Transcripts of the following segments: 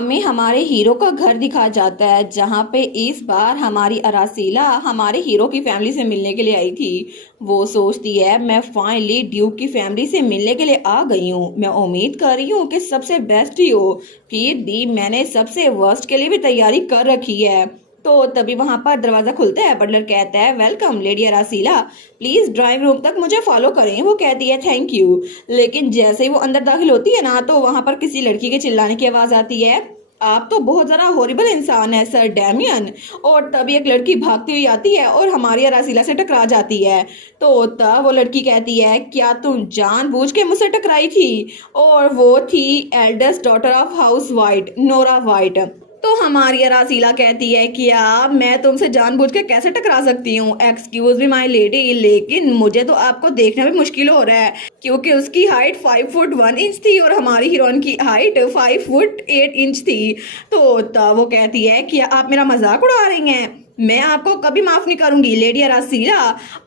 हमें हमारे हीरो का घर दिखाया जाता है जहाँ पे इस बार हमारी अरासीला हमारे हीरो की फैमिली से मिलने के लिए आई थी। वो सोचती है मैं फाइनली ड्यूक की फैमिली से मिलने के लिए आ गई हूँ। मैं उम्मीद कर रही हूँ कि सबसे बेस्ट ही हो, फिर भी मैंने सबसे वर्स्ट के लिए भी तैयारी कर रखी है। तो तभी वहां पर दरवाजा खुलता है। बटलर कहता है वेलकम लेडी अरासीला, प्लीज ड्राइंग रूम तक मुझे फॉलो करें। वो कहती है थैंक यू। लेकिन जैसे ही वो अंदर दाखिल होती है ना, तो वहां पर किसी लड़की के चिल्लाने की आवाज आती है, आप तो बहुत ज्यादा हॉरिबल इंसान है सर डैमियन। और तभी एक लड़की भागती हुई आती है और हमारी अरासीला से टकरा जाती है। तो तब वो लड़की कहती है क्या तुम जानबूझ के मुझसे टकराई थी? और वो थी eldest daughter of house white, Nora white. तो हमारी अरासीला कहती है क्या मैं तुमसे जानबूझ के कैसे टकरा सकती हूँ? एक्सक्यूज मी माई लेडी, लेकिन मुझे तो आपको देखना भी मुश्किल हो रहा है क्योंकि उसकी हाइट 5 फुट 1 इंच थी और हमारी हीरोइन की हाइट 5 फुट 8 इंच थी। तो तब वो कहती है क्या आप मेरा मजाक उड़ा रही हैं? मैं आपको कभी माफ नहीं करूंगी लेडी अरासीला।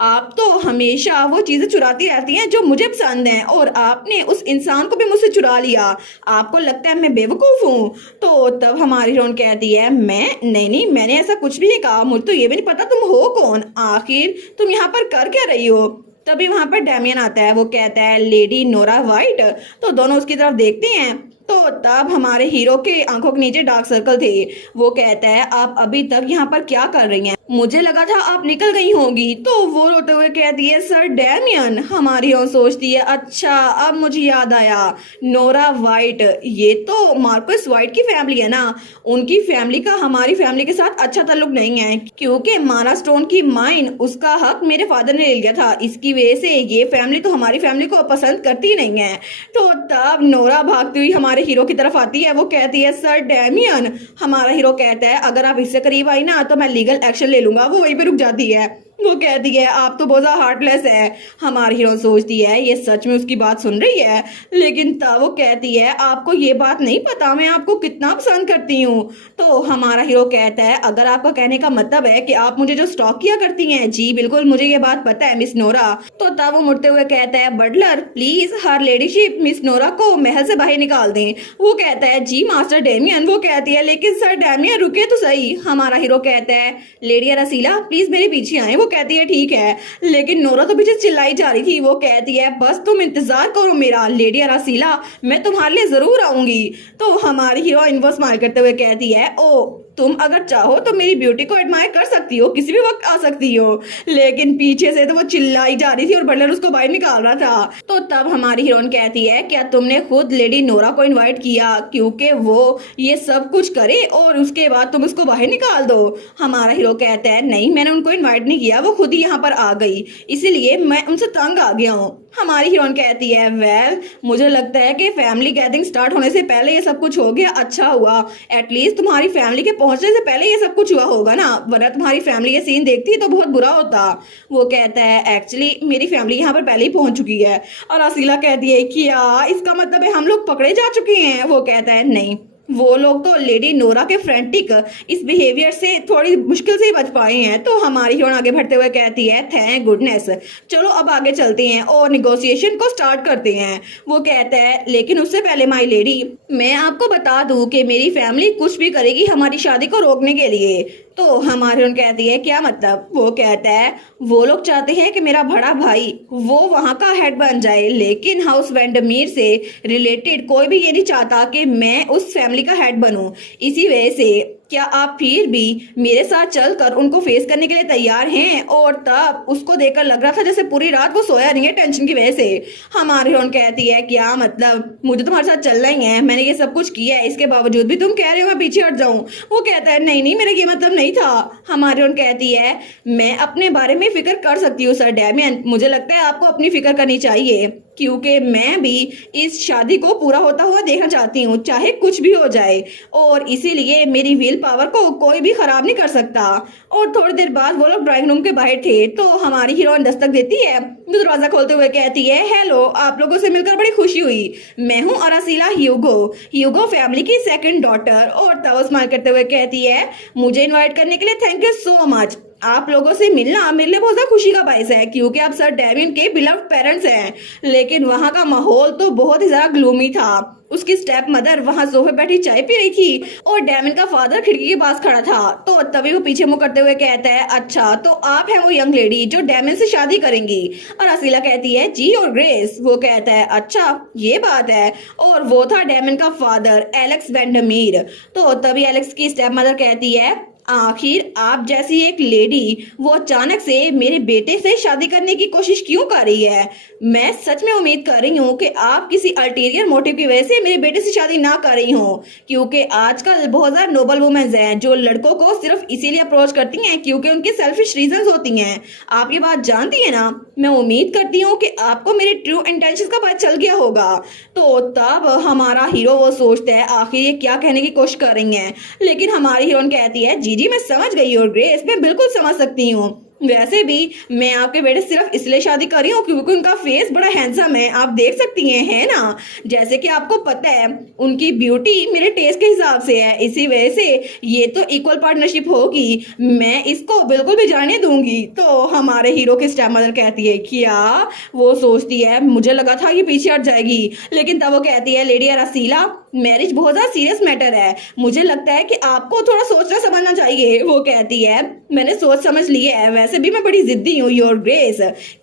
आप तो हमेशा वो चीजें चुराती रहती हैं जो मुझे पसंद हैं और आपने उस इंसान को भी मुझसे चुरा लिया। आपको लगता है मैं बेवकूफ हूँ? तो तब हमारी हीरोइन कहती है मैं नहीं नहीं, मैंने ऐसा कुछ भी नहीं कहा। मुझे तो ये भी नहीं पता तुम हो कौन, आखिर तुम यहाँ पर कर क्या रही हो? तभी वहां पर डैमियन आता है। वो कहता है लेडी नोरा वाइट। तो दोनों उसकी तरफ देखते हैं। तो तब हमारे हीरो के आंखों के नीचे डार्क सर्कल थे। वो कहता है आप अभी तक यहाँ पर क्या कर रही हैं? मुझे लगा था आप निकल गई होंगी। तो वो रोते हुए कहती है सर डैमियन। हमारी हीरो सोचती है अच्छा अब मुझे याद आया, नोरा वाइट ये तो मार्कस वाइट की फैमिली है ना। उनकी फैमिली का हमारी फैमिली के साथ अच्छा ताल्लुक नहीं है क्योंकि मारा स्टोन की माइन उसका हक मेरे फादर ने ले लिया था। इसकी वजह से ये फैमिली तो हमारी फैमिली को पसंद करती नहीं है। तो तब नोरा भागती हुई हमारे हीरो की तरफ आती है। वो कहती है सर डैमियन। हमारा हीरो कहता है अगर आप इससे करीब आई ना तो मैं लीगल एक्शन ले लूंगा। वो वहीं पे रुक जाती है। वो कहती है आप तो बहुत ज्यादा हार्टलेस है। हमारी हीरो सोचती है ये सच में उसकी बात सुन रही है, लेकिन तब वो कहती है आपको ये बात नहीं पता मैं आपको कितना पसंद करती हूँ। तो हमारा हीरो कहता है अगर आपका कहने का मतलब है कि आप मुझे जो स्टॉक किया करती हैं, जी बिल्कुल मुझे ये बात पता है मिस नोरा। तो तब वो मुड़ते हुए कहता है butler please her ladyship miss Nora को महल से बाहर निकाल दें। वो कहता है जी मास्टर डेमियन। वो कहती है लेकिन सर डेमियन रुके तो सही। हमारा हीरो कहता है लेडी अरासीला प्लीज मेरे पीछे आए। वो कहती है ठीक है, लेकिन नोरा तो पीछे चिल्लाई जा रही थी। वो कहती है बस तुम इंतजार करो मेरा लेडी अरासीला, मैं तुम्हारे लिए जरूर आऊंगी। तो हमारी हीरोइन वो स्माइल करते हुए कहती है ओ तुम अगर चाहो तो मेरी ब्यूटी को एडमायर कर सकती हो, किसी भी वक्त आ सकती हो। लेकिन पीछे से तो वो चिल्लाई जा रही थी और बटलर उसको बाहर निकाल रहा था। तो तब हमारी हीरोइन कहती है क्या तुमने खुद लेडी नोरा को इनवाइट किया क्योंकि वो ये सब कुछ करे और उसके बाद तुम उसको बाहर निकाल दो? हमारा हीरो कहता है नहीं मैंने उनको इन्वाइट नहीं किया, वो खुद ही यहाँ पर आ गई, इसीलिए मैं उनसे तंग आ गया हूँ। हमारी हीरोइन कहती है वेल मुझे लगता है कि फैमिली गैदरिंग स्टार्ट होने से पहले ये सब कुछ हो गया, अच्छा हुआ एटलीस्ट तुम्हारी फैमिली के पहुंचने से पहले ये सब कुछ हुआ होगा ना, वरना तुम्हारी फैमिली ये सीन देखती तो बहुत बुरा होता। वो कहता है एक्चुअली मेरी फैमिली यहाँ पर पहले ही पहुंच चुकी है। और असीला कहती है क्या इसका मतलब है हम लोग पकड़े जा चुके हैं? वो कहता है नहीं, वो लोग तो लेडी नोरा के फ्रेंटिक इस बिहेवियर से थोड़ी मुश्किल से ही बच पाए हैं। तो हमारी हीरोइन आगे बढ़ते हुए कहती है थैंक गुडनेस, चलो अब आगे चलते हैं और निगोशिएशन को स्टार्ट करते हैं। वो कहता है लेकिन उससे पहले माय लेडी मैं आपको बता दूं कि मेरी फैमिली कुछ भी करेगी हमारी शादी को रोकने के लिए। तो हमारी हीरोइन कहती है क्या मतलब? वो कहता है वो लोग चाहते हैं कि मेरा बड़ा भाई वो वहां का हेड बन जाए, लेकिन हाउस वेंडमीर से रिलेटेड कोई भी ये नहीं चाहता कि मैं उस फैमिली का हेड बनूं। इसी वजह से क्या आप फिर भी मेरे साथ चलकर उनको फेस करने के लिए तैयार हैं? और तब उसको देखकर लग रहा था जैसे पूरी रात वो सोया नहीं है टेंशन की वजह से। हमारी हीरोइन कहती है क्या मतलब मुझे तुम्हारे साथ चलना ही है, मैंने ये सब कुछ किया है, इसके बावजूद भी तुम कह रहे हो मैं पीछे हट जाऊं? वो कहता है नहीं नहीं मेरा ये मतलब नहीं था। हमारी हीरोइन कहती है मैं अपने बारे में फिक्र कर सकती हूँ सर डैमियन, मुझे लगता है आपको अपनी फिक्र करनी चाहिए क्योंकि मैं भी इस शादी को पूरा होता हुआ देखना चाहती हूँ चाहे कुछ भी हो जाए, और इसीलिए मेरी विल पावर को कोई भी खराब नहीं कर सकता। और थोड़ी देर बाद वो लोग ड्राइंग रूम के बाहर थे। तो हमारी हीरोइन दस्तक देती है, दरवाजा खोलते हुए कहती है हेलो, आप लोगों से मिलकर बड़ी खुशी हुई, मैं हूँ अरासीला ह्यूगो फैमिली की सेकंड डॉटर। और तब स्माइल करते हुए कहती है मुझे इन्वाइट करने के लिए थैंक यू सो मच। आप लोगों से मिलना मेरे लिए बहुत ज्यादा खुशी का बायस है क्योंकि आप सर डेमियन के बिलव्ड पेरेंट्स हैं। लेकिन वहां का माहौल तो बहुत ही ज्यादा ग्लूमी था। उसकी स्टेप मदर वहां सोफे बैठी चाय पी रही थी और डेमियन का फादर खिड़की के पास खड़ा था। तो तभी वो पीछे मुंह करते हुए कहता है, अच्छा तो आप हैं वो यंग लेडी जो डेमियन से शादी करेंगी। और असीला कहती है, जी और ग्रेस। वो कहता है, अच्छा ये बात है। और वो था डेमियन का फादर एलेक्स वेंडमीर। तो तभी एलेक्स की स्टेप मदर कहती है, आखिर आप जैसी एक लेडी वो अचानक से मेरे बेटे से शादी करने की कोशिश क्यों कर रही है। मैं सच में उम्मीद कर रही हूँ कि आप किसी अल्टीरियर मोटिव की वजह से मेरे बेटे से शादी ना कर रही हो क्योंकि आजकल बहुत ज्यादा नोबल वुमेन्स हैं जो लड़कों को सिर्फ इसीलिए अप्रोच करती हैं क्योंकि उनके सेल्फिश रीजंस होती हैं। आप ये बात जानती है ना। मैं उम्मीद करती हूँ कि आपको मेरे ट्रू इंटेंशंस का पता चल गया होगा। तो तब हमारा हीरो वो सोचता है आखिर ये क्या कहने की कोशिश कर रही हैं। लेकिन हमारी हीरोइन कहती है, जी मैं समझ गई और ग्रेस मैं बिल्कुल समझ सकती हूँ। वैसे भी मैं आपके बेटे सिर्फ इसलिए शादी कर रही हूँ क्योंकि उनका फेस बड़ा हैंडसम है, आप देख सकती हैं, है ना। जैसे कि आपको पता है उनकी ब्यूटी मेरे टेस्ट के हिसाब से है, इसी वजह से ये तो इक्वल पार्टनरशिप होगी, मैं इसको बिल्कुल भी जाने दूंगी। तो हमारे हीरो की स्टेप मदर कहती है, क्या। वो सोचती है मुझे लगा था ये पीछे हट जाएगी, लेकिन तब वो कहती है, लेडी अरासीला मैरिज बहुत ज्यादा सीरियस मैटर है, मुझे लगता है कि आपको थोड़ा सोचना समझना चाहिए। वो कहती है, मैंने सोच समझ लिया है, वैसे भी मैं बड़ी जिद्दी हूँ योर ग्रेस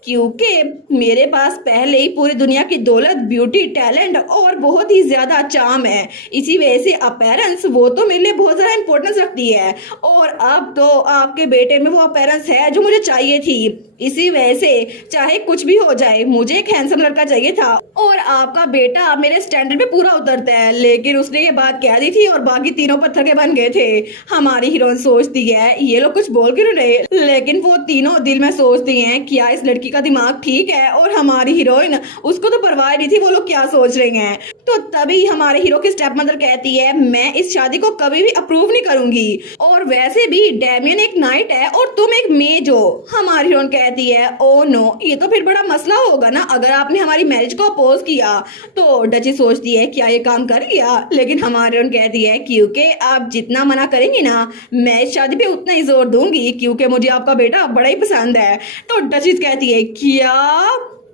क्योंकि मेरे पास पहले ही पूरी दुनिया की दौलत, ब्यूटी, टैलेंट और बहुत ही ज्यादा चार्म है। इसी वजह से अपीयरेंस वो तो मेरे लिए बहुत ज्यादा इंपॉर्टेंस रखती है और अब तो आपके बेटे में वो अपीयरेंस है जो मुझे चाहिए थी। इसी वजह से चाहे कुछ भी हो जाए मुझे एक हैंडसम लड़का चाहिए था और आपका बेटा मेरे स्टैंडर्ड पे पूरा उतरता है। लेकिन उसने ये बात कह दी थी और बाकी तीनों पत्थर के बन गए थे। हमारी हीरोइन सोचती है ये लोग कुछ बोल क्यों रहे, लेकिन वो तीनों दिल में सोचती हैं क्या इस लड़की का दिमाग ठीक है। और हमारी हीरोइन उसको तो परवाह नहीं थी वो लोग क्या सोच रहे हैं। तो तभी हमारे हीरो की स्टेप मदर कहती है, मैं इस शादी को कभी भी अप्रूव नहीं करूंगी और वैसे भी डेमियन एक नाइट है और तुम एक मेज हो। हमारी हीरोइन कहती है, ओ नो ये तो फिर बड़ा मसला होगा ना अगर आपने हमारी मैरिज को अपोज किया। तो डची सोचती है क्या ये काम कर लिया, लेकिन हमारी हीरोइन कहती है क्योंकि आप जितना मना करेंगी ना मैं इस शादी पे उतना ही जोर दूंगी क्योंकि मुझे आपका बेटा बड़ा ही पसंद है। तो डची कहती है, क्या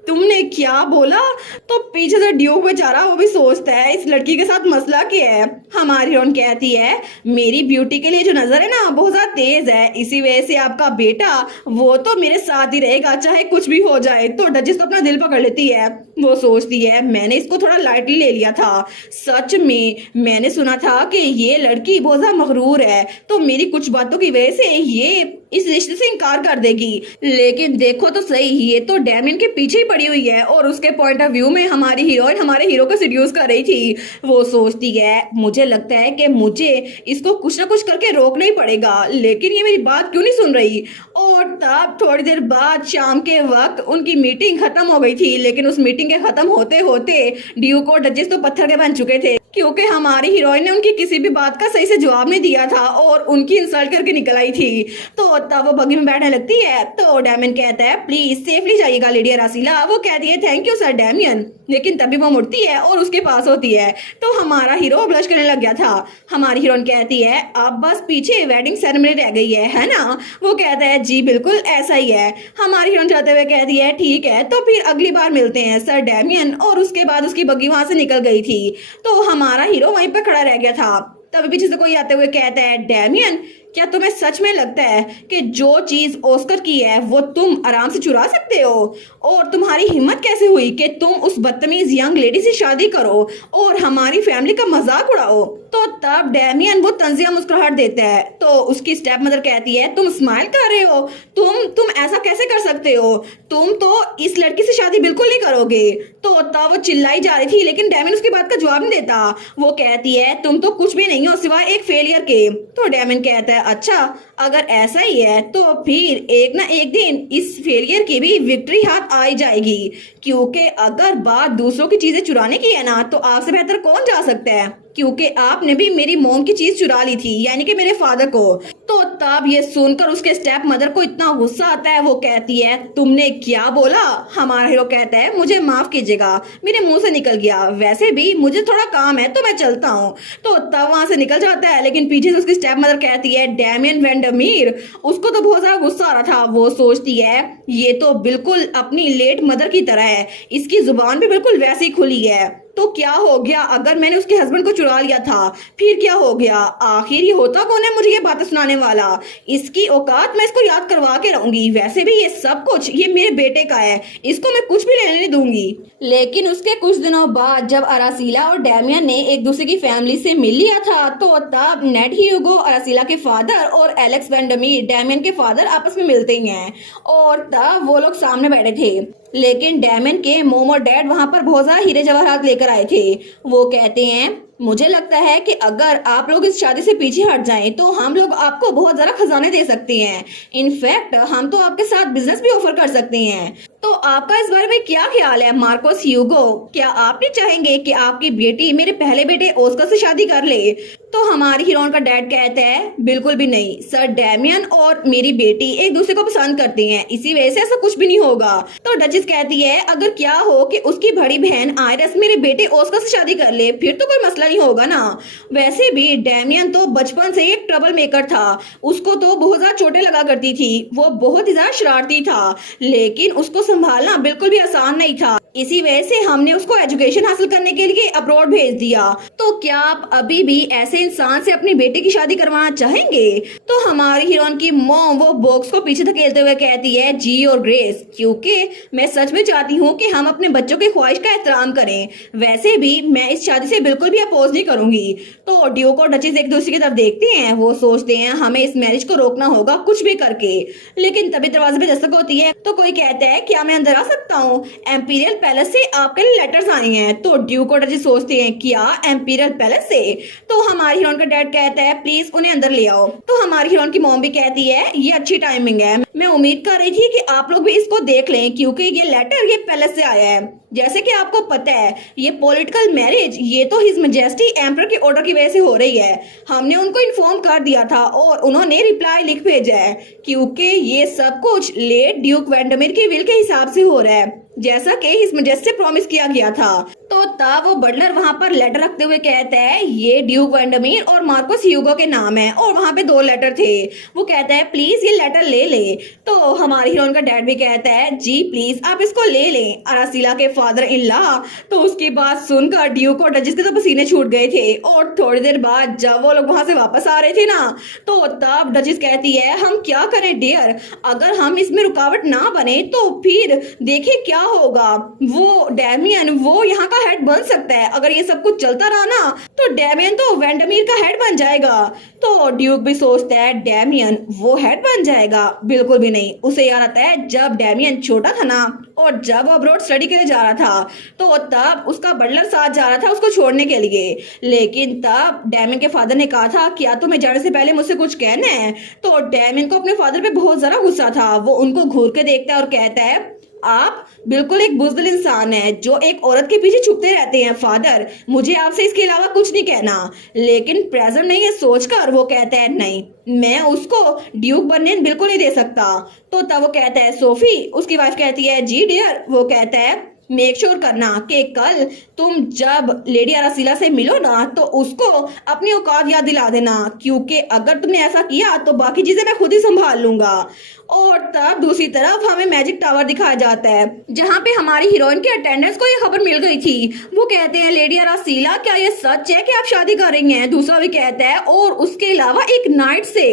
तुमने क्या बोला। तो पीछे से ड्यूक बेचारा वो भी सोचता है इस लड़की के साथ मसला क्या है। हमारी हीरोइन कहती है, मेरी ब्यूटी के लिए जो नजर है ना बहुत ज्यादा तेज है, इसी वजह से आपका बेटा वो तो मेरे साथ ही रहेगा चाहे कुछ भी हो जाए। तो डचेस तो अपना दिल पकड़ लेती है, वो सोचती है मैंने इसको थोड़ा लाइटली ले लिया था, सच में मैंने सुना था कि ये लड़की बहुत ज्यादा मगरूर है तो मेरी कुछ बातों की वजह से ये इस रिश्ते से इनकार कर देगी। लेकिन देखो तो सही ये तो डेमियन के पीछे ही पड़ी हुई है और उसके पॉइंट ऑफ व्यू में हमारी हीरोइन हमारे हीरो को सीड्यूस कर रही थी। वो सोचती है मुझे लगता है कि मुझे इसको कुछ ना कुछ करके रोकना ही पड़ेगा, लेकिन ये मेरी बात क्यों नहीं सुन रही। और तब थोड़ी देर बाद शाम के वक्त उनकी मीटिंग खत्म हो गई थी, लेकिन उस मीटिंग के खत्म होते होते ड्यूक और डचेस तो पत्थर के बन चुके थे क्योंकि हमारी हीरोइन ने उनकी किसी भी बात का सही से जवाब नहीं दिया था और उनकी इंसल्ट करके निकल आई थी। तो तब वो बगी में बैठने लगती है। तो डेमियन कहता है, प्लीज सेफली जाइएगा लेडी अरासीला। वो कहती है, थैंक यू सर डेमियन। लेकिन तभी वो मुड़ती है और उसके पास होती है। तो हमारा हीरो ब्लश करने लग गया था। हमारी हीरोइन कहती है, अब बस पीछे वेडिंग सेरेमनी रह गई है ना। वो कहता है, जी बिल्कुल ऐसा ही है। हमारी हीरोइन जाते हुए कहती है, ठीक है तो फिर अगली बार मिलते हैं सर डेमियन। और उसके बाद उसकी बग्गी वहां से निकल गई थी। तो हमारा हीरो वहीं पर खड़ा रह गया था। तभी पीछे से कोई आते हुए कहता है, डेमियन क्या तुम्हें सच में लगता है कि जो चीज ऑस्कर की है वो तुम आराम से चुरा सकते हो, और तुम्हारी हिम्मत कैसे हुई कि तुम उस बदतमीज यंग लेडी से शादी करो और हमारी फैमिली का मजाक उड़ाओ। तो तब डेमियन वो तंजिया मुस्कुराहट देता है। तो उसकी स्टेप मदर कहती है, तुम स्माइल कर रहे हो, तुम ऐसा कैसे कर सकते हो, तुम तो इस लड़की से शादी बिल्कुल नहीं करोगे। तो तब वो चिल्लाई जा रही थी लेकिन डेमियन उसकी बात का जवाब नहीं देता। वो कहती है, तुम तो कुछ भी नहीं हो सिवाय एक फेलियर के। तो डेमियन कहता है, अच्छा अगर ऐसा ही है तो फिर एक ना एक दिन इस फेलियर की भी विक्ट्री हाथ आई जाएगी, क्योंकि अगर बात दूसरों की चीजें चुराने की है ना तो आपसे बेहतर कौन जा सकता है। क्योंकि आपने भी मेरी मॉम की चीज चुरा ली थी, यानी कि मेरे फादर को। तो तब ये सुनकर उसके स्टेप मदर को इतना गुस्सा आता है, वो कहती है तुमने क्या बोला। हमारा हीरो कहता है मुझे माफ कीजिएगा, मेरे मुंह से निकल गया, वैसे भी मुझे थोड़ा काम है तो मैं चलता हूँ। तो तब वहां से निकल जाता है, लेकिन पीछे से उसकी स्टेप मदर कहती है डैमियन वेंडरमीर। उसको तो बहुत ज्यादा गुस्सा आ रहा था, वो सोचती है ये तो बिल्कुल अपनी लेट मदर की तरह है, इसकी जुबान भी बिल्कुल वैसी खुली है। तो क्या हो गया अगर मैंने उसके हस्बैंड को चुरा लिया था, फिर क्या हो गया, आखिर ये होता कौन है मुझे ये बातें सुनाने वाला। इसकी औकात मैं इसको याद करवा के रहूंगी, वैसे भी ये सब कुछ ये मेरे बेटे का है, इसको मैं कुछ भी लेने नहीं दूंगी। लेकिन उसके कुछ दिनों बाद जब अरासीला और डैमियन ने एक दूसरे की फैमिली से मिल लिया था, तो तब नेड ह्यूगो अरासीला के फादर और एलेक्स वेंडरमीर डैमियन के फादर आपस में मिलते ही हैं, और तब वो लोग सामने बैठे थे। लेकिन डैमियन के मोम और डैड वहां पर बहुत ज्यादा हीरे जवाहरात लेकर आए थे। वो कहते हैं मुझे लगता है कि अगर आप लोग इस शादी से पीछे हट जाएं तो हम लोग आपको बहुत ज्यादा खजाने दे सकते हैं, इनफैक्ट हम तो आपके साथ बिजनेस भी ऑफर कर सकते हैं। तो आपका इस बारे में क्या ख्याल है मार्कोस ह्यूगो, क्या आप नहीं चाहेंगे कि आपकी बेटी मेरे पहले बेटे ऑस्कर से शादी कर ले। तो हमारी हीरोइन का डैड कहता है बिल्कुल भी नहीं सर, डैमियन और मेरी बेटी एक दूसरे को पसंद करते हैं, इसी वजह से ऐसा कुछ भी नहीं होगा। तो डचेस कहती है अगर क्या हो कि उसकी बड़ी बहन आयरस मेरे बेटे ऑस्कर से शादी कर ले, फिर तो कोई मसला नहीं होगा ना। वैसे भी डैमियन तो बचपन से एक ट्रबल मेकर था, उसको तो बहुत ज्यादा चोटें लगा करती थी, वो बहुत ही ज्यादा शरारती था, लेकिन उसको संभालना बिल्कुल भी आसान नहीं था, इसी वजह से हमने उसको एजुकेशन हासिल करने के लिए अब्रॉड भेज दिया। तो क्या आप अभी भी ऐसे इंसान से अपनी बेटी की शादी करवाना चाहेंगे। तो हमारी हीरोइन की मॉम वो बॉक्स को पीछे धकेलते हुए कहती है जी और ग्रेस, क्योंकि मैं सच में चाहती हूँ कि हम अपने बच्चों की ख्वाहिश का एहतराम करें, वैसे भी मैं इस शादी से बिल्कुल भी अपोज नहीं करूंगी। तो ड्यूक और डचेस एक दूसरे की तरफ देखते हैं, वो सोचते हैं हमें इस मैरिज को रोकना होगा कुछ भी करके। लेकिन तभी दरवाजे पे दस्तक होती है, तो कोई कहता है क्या मैं अंदर आ सकता हूँ, एम्पीरियल पैलेस से आपके लिए लेटर्स आए हैं। तो ड्यूक और डचेस सोचते हैं क्या एम्पीरियल पैलेस से। तो हमारी हीरोइन का डैड कहता है प्लीज उन्हें अंदर ले आओ। तो हमारी हीरोइन की मॉम भी कहती है ये अच्छी टाइमिंग है, मैं उम्मीद कर रही थी कि आप लोग भी इसको देख लें, क्योंकि ये लेटर ये पैलेस से आया है। जैसे कि आपको पता है ये पॉलिटिकल मैरिज ये तो हिज मैजेस्टी एम्परर के ऑर्डर की वजह से हो रही है, हमने उनको इन्फॉर्म कर दिया था और उन्होंने रिप्लाई लिख भेजा है, क्योंकि ये सब कुछ लेट ड्यूक वेंडरमीर की विल के हिसाब से हो रहा है, जैसा कि हिज मैजेस्टी प्रॉमिस किया गया था। तो तब वो बटलर वहां पर लेटर रखते हुए कहता है ये ड्यूक वेंडरमीर और मार्कोस ह्यूगो के नाम है, और वहां पे 2 लेटर थे। वो कहता है प्लीज ये लेटर ले ले। तो हमारी हीरोइन का डैड भी कहता है जी प्लीज आप इसको ले लें, अरासीला के फादर इन लॉ। तो उसकी बात सुनकर ड्यूक और डचेस के तो पसीने छूट गए थे, और थोड़ी देर बाद जब वो लोग वहां से वापस आ रहे थे ना, तो तब डचेस कहती है हम क्या करें डियर, अगर हम इसमें रुकावट ना बने तो फिर देखिए क्या होगा, वो डैमियन वो यहाँ का हेड बन सकता है, अगर ये सब कुछ चलता रहा ना तो डैमियन तो वेंडरमीर का हेड बन जाएगा। तो ड्यूक भी सोचता है डैमियन वो हेड बन जाएगा, बिल्कुल भी नहीं। उसे याद आता है जब डैमियन छोटा था ना, और जब वो अब्रॉड स्टडी के लिए जा रहा था, तो तब उसका बटलर साथ जा रहा था उसको छोड़ने के लिए, लेकिन तब डैमियन के फादर ने कहा था क्या तुम्हें जाने से पहले मुझसे कुछ कहना है। तो डैमियन को अपने फादर पे बहुत ज्यादा गुस्सा था, वो उनको घूर के देखता है और कहता है आप बिल्कुल एक बुज़दिल इंसान है जो एक औरत के पीछे छुपते रहते हैं फादर, मुझे आपसे इसके अलावा कुछ नहीं कहना। लेकिन प्रेजेंट नहीं है सोचकर वो कहता है नहीं मैं उसको ड्यूक बनने बिल्कुल नहीं दे सकता। तो तब वो कहता है सोफी, उसकी वाइफ कहती है जी डियर। वो कहता है मेक श्योर करना कि कल तुम जब लेडी अरासीला से मिलो ना तो उसको अपनी औकात याद दिला देना, क्योंकि अगर तुमने ऐसा किया तो बाकी चीजें मैं खुद ही संभाल लूंगा। और तब दूसरी तरफ हमें मैजिक टावर दिखाया जाता है, जहाँ पे हमारी हीरोइन के अटेंडेंट्स को ये खबर मिल गई थी। वो कहते हैं लेडी अरासीला क्या ये सच है कि आप शादी कर रही हैं। दूसरा भी कहता है और उसके अलावा एक नाइट से।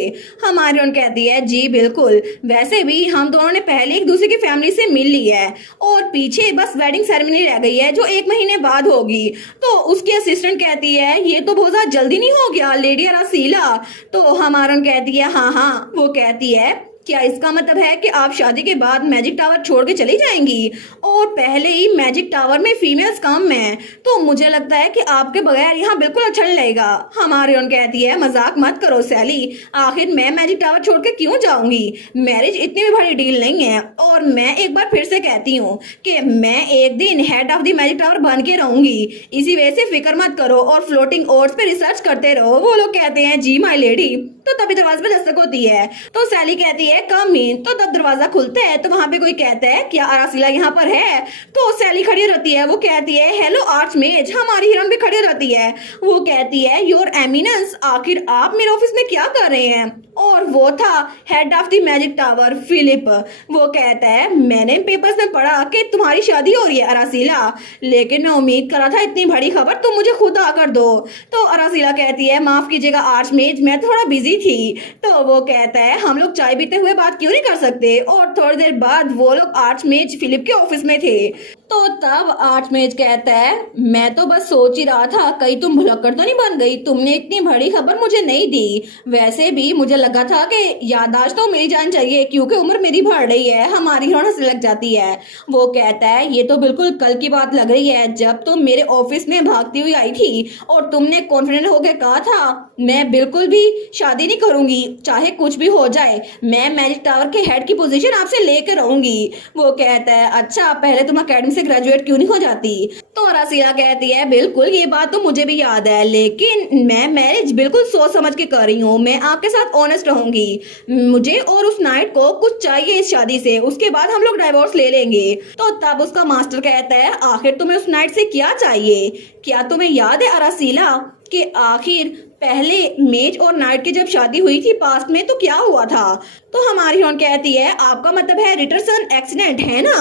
हमारी हीरोइन कहती है जी बिल्कुल, वैसे भी हम दोनों ने पहले एक दूसरे की फैमिली से मिल ली है और पीछे बस वेडिंग सेरेमनी रह गई है जो 1 महीने बाद होगी। तो उसकी असिस्टेंट कहती है ये तो बहुत ज्यादा जल्दी नहीं हो गया लेडी अरासीला। तो हमारी हीरोइन कहती है हाँ हाँ। वो कहती है क्या इसका मतलब है कि आप शादी के बाद मैजिक टावर छोड़ के चली जाएंगी? और पहले ही मैजिक टावर में फीमेल्स कम हैं, तो मुझे लगता है कि आपके बगैर यहाँ बिल्कुल अच्छा नहीं लगेगा। हमारी ओन कहती है मजाक मत करो सैली, आखिर मैं मैजिक टावर छोड़ के क्यों जाऊंगी? मैरिज इतनी भी बड़ी डील नहीं है। और मैं एक बार फिर से कहती हूँ कि मैं एक दिन head of the magic tower बन के रहूंगी। इसी वजह से फिक्र मत करो और फ्लोटिंग ओट्स पे रिसर्च करते रहो। वो लोग कहते हैं जी माई लेडी, तो तभी दरवाजे पे दस्तक होती है। तो सैली कहती है कम इन, तो तब दरवाजा खुलता है तो वहां पे कोई कहता है क्या अरासिला यहाँ पर है? तो सैली खड़ी रहती है, वो कहती है हेलो आर्चमेज। हमारी हीरोइन भी खड़ी रहती है, वो कहती है योर एमिनेंस, आखिर आप मेरे ऑफिस में क्या कर रहे हैं? और वो था head of the magic tower Philip. वो कहता है मैंने पेपर्स में पढ़ा कि तुम्हारी शादी हो रही है अरासिला, लेकिन मैं उम्मीद कर रहा था इतनी बड़ी खबर तुम मुझे खुद आकर दो। तो अरासिला कहती है माफ कीजिएगा आर्चमेज, मैं थोड़ा बिजी थी। तो वो कहता है हम लोग चाय पीते हुए बात क्यों नहीं कर सकते? और थोड़ी देर बाद वो लोग आर्चमेज फिलिप के ऑफिस में थे। तो तब आर्चमेज कहता है मैं तो बस सोच ही रहा था कहीं तुम भुलक्कड़ तो नहीं बन गई, तुमने इतनी बड़ी खबर मुझे नहीं दी। वैसे भी मुझे लगा था कि याददाश्त तो मेरी जान चाहिए क्योंकि उम्र मेरी बढ़ रही है। हमारी हीरोइन हंसने लग जाती है, वो कहता है ये तो बिल्कुल कल की बात लग रही है जब तुम मेरे ऑफिस में भागती हुई आई थी और तुमने कॉन्फिडेंट होकर कहा था मैं बिल्कुल भी शादी नहीं करूंगी, चाहे कुछ भी हो जाए, मैं मैजिक टावर के हेड की पोजीशन आपसे लेकर रहूंगी। वो कहता है अच्छा पहले तुम अकेडमी से ग्रेजुएट क्यों नहीं हो जाती? तो अरासिला कहती है बिल्कुल ये बात तो मुझे भी याद है, लेकिन मैं मैरिज बिल्कुल सोच समझ के कर रही हूँ, मैं आपके साथ ऑनेस्ट रहूंगी। मुझे और उस नाइट को कुछ चाहिए इस शादी से, उसके बाद हम लोग डाइवोर्स ले लेंगे। तो तब उसका मास्टर कहता है आखिर तुम्हें उस नाइट से क्या चाहिए? क्या तुम्हें याद है अरासिला कि आखिर पहले मेज और नाइट की जब शादी हुई थी पास्ट में तो क्या हुआ था? तो हमारी हीरोइन कहती है आपका मतलब है रिटर्सन एक्सीडेंट है ना?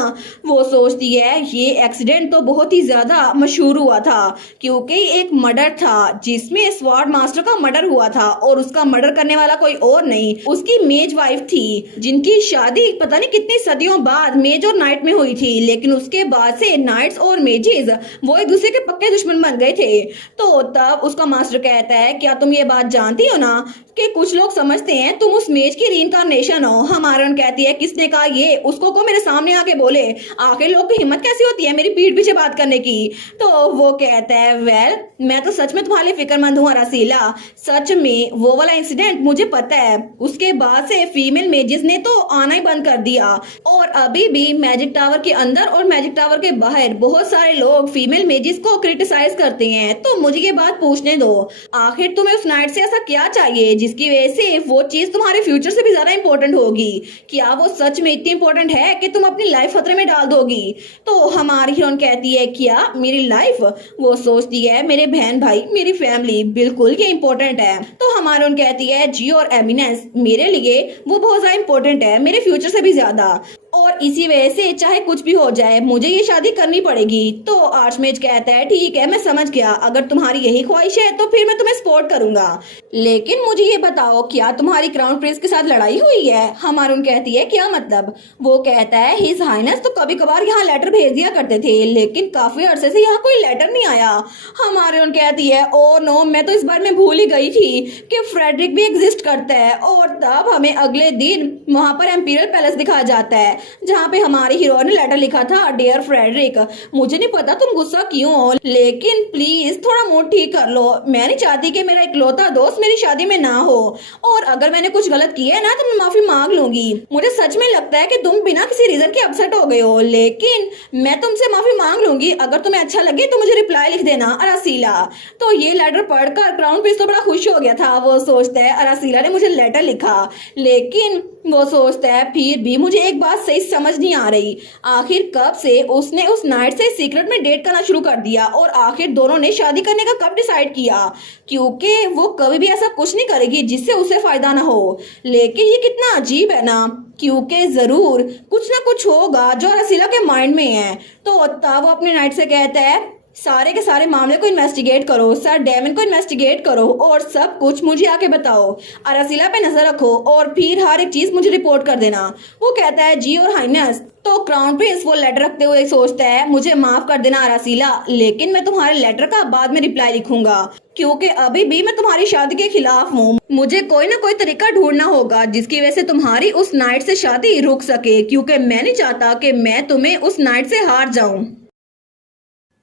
वो सोचती है ये एक्सीडेंट तो बहुत ही ज्यादा मशहूर हुआ था क्योंकि एक मर्डर था जिसमें स्वॉर्ड मास्टर का मर्डर हुआ था और उसका मर्डर करने वाला कोई और नहीं उसकी मेज वाइफ थी जिनकी शादी पता नहीं कितनी सदियों बाद मेज और नाइट में हुई थी, लेकिन उसके बाद से नाइट्स और मेजेस वो एक दूसरे के पक्के दुश्मन बन गए थे। तो तब उसका मास्टर कहता है क्या तुम ये बात जानती हो ना कि कुछ लोग समझते हैं तुम उस मेज की रीइंकार्नेशन हो? हमारन कहती है किसने कहा ये? उसको को मेरे सामने आके बोले, आखिर लोग की हिम्मत कैसी होती है मेरी पीठ पीछे बात करने की? तो वो कहता है वेल मैं तो सच में तुम्हारे लिए फिक्रमंद हूँ अरासिला, सच में वो वाला इंसिडेंट मुझे पता है, उसके बाद से फीमेल मेजेस ने तो आना ही बंद कर दिया और अभी भी मैजिक टावर के अंदर और मैजिक टावर के बाहर बहुत सारे लोग फीमेल मेजेस को क्रिटिसाइज करते हैं। तो मुझे ये बात पूछने दो, आखिर तुम्हें उस नाइट से ऐसा क्या चाहिए जिसकी वजह से वो चीज तुम्हारे फ्यूचर से भी ज्यादा इंपॉर्टेंट होगी? क्या वो सच में इतनी इंपॉर्टेंट है कि तुम अपनी लाइफ खतरे में डाल दोगी? तो हमारी हीरोइन कहती है क्या मेरी लाइफ? वो सोचती है मेरे बहन भाई मेरी फैमिली बिल्कुल ये इंपॉर्टेंट है। तो हमारी हीरोइन कहती है जी और एमिनेंस मेरे लिए वो बहुत ज्यादा इंपॉर्टेंट है, मेरे फ्यूचर से भी ज्यादा, और इसी वजह से चाहे कुछ भी हो जाए मुझे ये शादी करनी पड़ेगी। तो आर्चमेज कहता है ठीक है मैं समझ गया, अगर तुम्हारी यही ख्वाहिश है तो फिर मैं तुम्हें सपोर्ट करूंगा, लेकिन मुझे ये बताओ क्या तुम्हारी क्राउन प्रिंस के साथ लड़ाई हुई है? हमारून कहती है क्या मतलब? वो कहता है हिज हाइनेस तो कभी कभार यहाँ लेटर भेज दिया करते थे लेकिन काफी अरसे से यहाँ कोई लेटर नहीं आया। हमारून कहती है ओ नो मैं तो इस बार में भूल ही गई थी कि फ्रेडरिक भी एग्जिस्ट करता है। और तब हमें अगले दिन वहां पर एम्पीरियल पैलेस दिखाया जाता है जहाँ पे हमारी हीरो ने लेटर लिखा था डियर फ्रेडरिक, मुझे नहीं पता तुम गुस्सा क्यों हो लेकिन प्लीज थोड़ा मूड ठीक कर लो, मैं नहीं चाहती कि मेरा इकलौता दोस्त मेरी शादी में ना हो, और अगर मैंने कुछ गलत किया है ना तो मैं माफी मांग लूंगी। मुझे सच में लगता है कि तुम बिना किसी रीजन के अपसेट हो गए हो लेकिन मैं तुमसे माफी मांग लूंगी, अगर तुम्हें अच्छा लगे तो मुझे रिप्लाई लिख देना अरासिला। तो ये लेटर पढ़कर क्राउन प्रिंस तो बड़ा खुश हो गया था, वो सोचता है अरासिला ने मुझे लेटर लिखा, लेकिन वो सोचता है फिर भी मुझे एक बात सही समझ नहीं आ रही, आखिर कब से उसने उस नाइट से सीक्रेट में डेट करना शुरू कर दिया और आखिर दोनों ने शादी करने का कब डिसाइड किया, क्योंकि वो कभी भी ऐसा कुछ नहीं करेगी जिससे उसे फायदा ना हो। लेकिन ये कितना अजीब है ना, क्योंकि जरूर कुछ ना कुछ होगा जो अरासिला के माइंड में है। तो तब वो अपने नाइट से कहता है सारे के सारे मामले को इन्वेस्टिगेट करो, सर डेमन को इन्वेस्टिगेट करो और सब कुछ मुझे आके बताओ। अरासिला पे नजर रखो और फिर हर एक चीज मुझे रिपोर्ट कर देना। वो कहता है जी और हाइनेस। तो क्राउन प्रिंस वो लेटर रखते हुए सोचता है मुझे माफ कर देना अरासिला, लेकिन मैं तुम्हारे लेटर का बाद में रिप्लाई लिखूंगा क्योंकि अभी भी मैं तुम्हारी शादी के खिलाफ हूँ। मुझे कोई ना कोई तरीका ढूंढना होगा जिसकी वजह से तुम्हारी उस नाइट से शादी रुक सके, क्योंकि मैं नहीं चाहता कि मैं तुम्हें उस नाइट से हार जाऊं।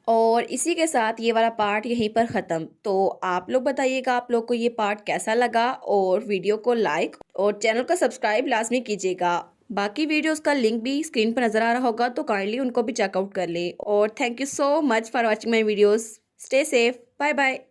और इसी के साथ ये वाला पार्ट यहीं पर ख़त्म। तो आप लोग बताइएगा आप लोग को ये पार्ट कैसा लगा, और वीडियो को लाइक और चैनल को सब्सक्राइब लाजमी कीजिएगा। बाकी वीडियोस का लिंक भी स्क्रीन पर नज़र आ रहा होगा, तो काइंडली उनको भी चेकआउट कर ले। और thank you so much for watching my videos. Stay safe, bye bye.